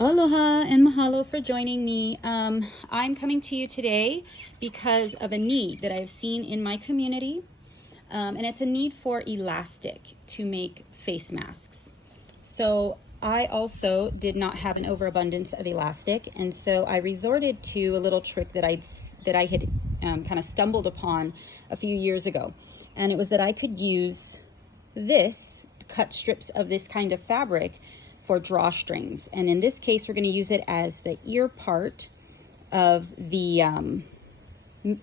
Aloha and mahalo for joining me. I'm coming to you today because of a need that I've seen in my community, and it's a need for elastic to make face masks. So I also did not have an overabundance of elastic, and so I resorted to a little trick that I had kind of stumbled upon a few years ago, and it was that I could use this cut strips of this kind of fabric for drawstrings, and in this case we're going to use it as the ear part of the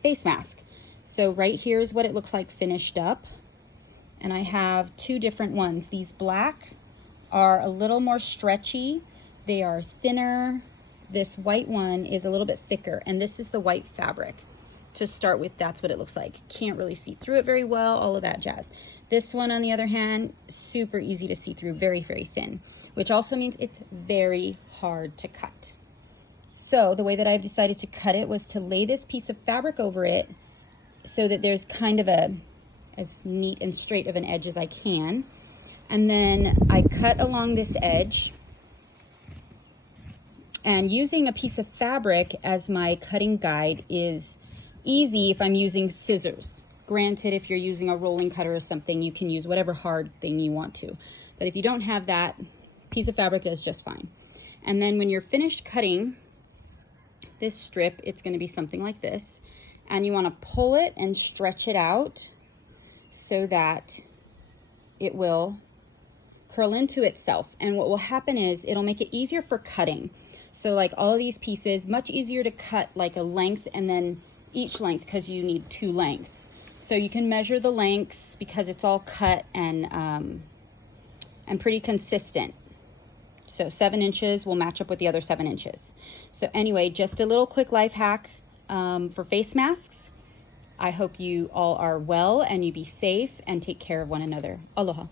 face mask. So right here is what it looks like finished up, and I have two different ones. These black are a little more stretchy, they are thinner. This white one is a little bit thicker, and this is the white fabric to start with. That's what it looks like. Can't really see through it very well, all of that jazz. This one, on the other hand, super easy to see through, very, very thin, which also means it's very hard to cut. So the way that I've decided to cut it was to lay this piece of fabric over it so that there's kind of as neat and straight of an edge as I can. And then I cut along this edge, and using a piece of fabric as my cutting guide is easy if I'm using scissors. Granted, if you're using a rolling cutter or something, you can use whatever hard thing you want to. But if you don't have that, piece of fabric does just fine. And then when you're finished cutting this strip, it's going to be something like this. And you want to pull it and stretch it out so that it will curl into itself. And what will happen is it'll make it easier for cutting. So like all of these pieces, much easier to cut like a length and then each length, because you need two lengths. So you can measure the lengths because it's all cut and pretty consistent. So 7 inches will match up with the other 7 inches. So anyway, just a little quick life hack for face masks. I hope you all are well and you be safe and take care of one another. Aloha.